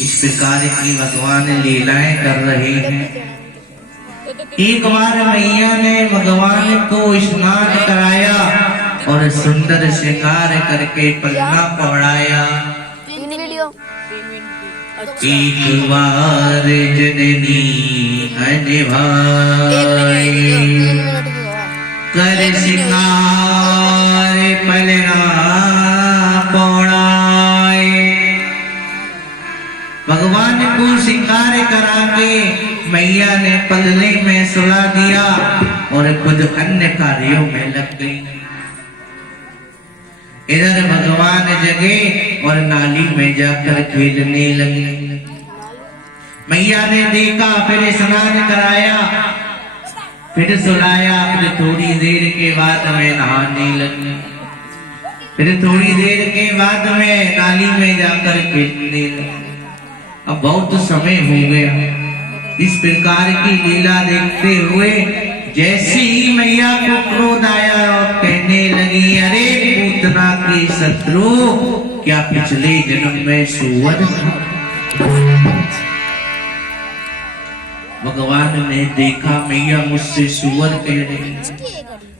इस प्रकार की भगवान लीलाएं कर रहे हैं। एक बार मैया ने भगवान को स्नान कराया और सुंदर श्रृंगार करके पन्ना पौड़ाया। एक बार जननी अनिभाई कर श्रृंगार पलना पौड़ाए। भगवान को श्रृंगार करा के मैया ने पलने में सुला दिया और खुद अन्य कार्यों में लग गई। इधर भगवान जगे और नाली में जाकर खेलने लगे। मैया ने देखा, फिर स्नान कराया, फिर सुलाया, फिर थोड़ी देर के बाद में नहाने लगी। फिर थोड़ी देर के बाद में नाली में जाकर खेलने लगी। अब बहुत समय हो गया। इस प्रकार की लीला देखते हुए जैसे ही मैया को क्रोध आया और कहने लगी, अरे पूतना की शत्रु, क्या पिछले जन्म में सुअर था? भगवान ने देखा मैया मुझसे सुअर कह रही,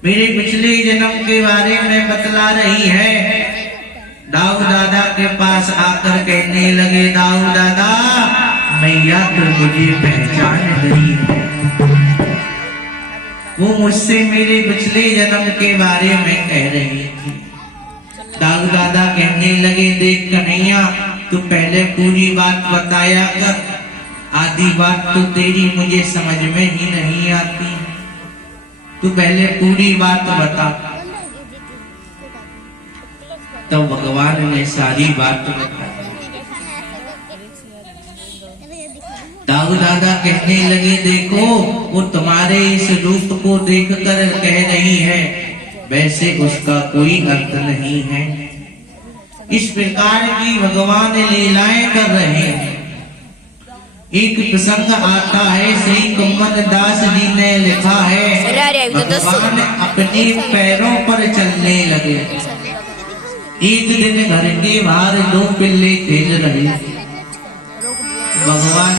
मेरे पिछले जन्म के बारे में बतला रही है। दाऊ दादा के पास आकर कहने लगे, दाऊ दादा, मैया तो मुझे पहचान गई है। वो मुझसे मेरे पिछले जन्म के बारे में कह रही थी। दाऊ दादा कहने लगे, देख कन्हैया, तू पहले पूरी बात बताया कर, आधी बात तो तेरी मुझे समझ में ही नहीं आती। तू पहले पूरी बात बता। तो भगवान ने सारी बात बताई। दाऊ दादा कहने लगे, देखो, वो तुम्हारे इस रूप को देखकर कह रही है, वैसे उसका कोई अर्थ नहीं है। इस प्रकार की भगवान लीलाएं कर रहे हैं। एक प्रसंग आता है, श्री कुम्मन दास जी ने लिखा है, भगवान अपने पैरों पर चलने लगे। एक दिन घर के बाहर दो पिल्ले खेल रहे। भगवान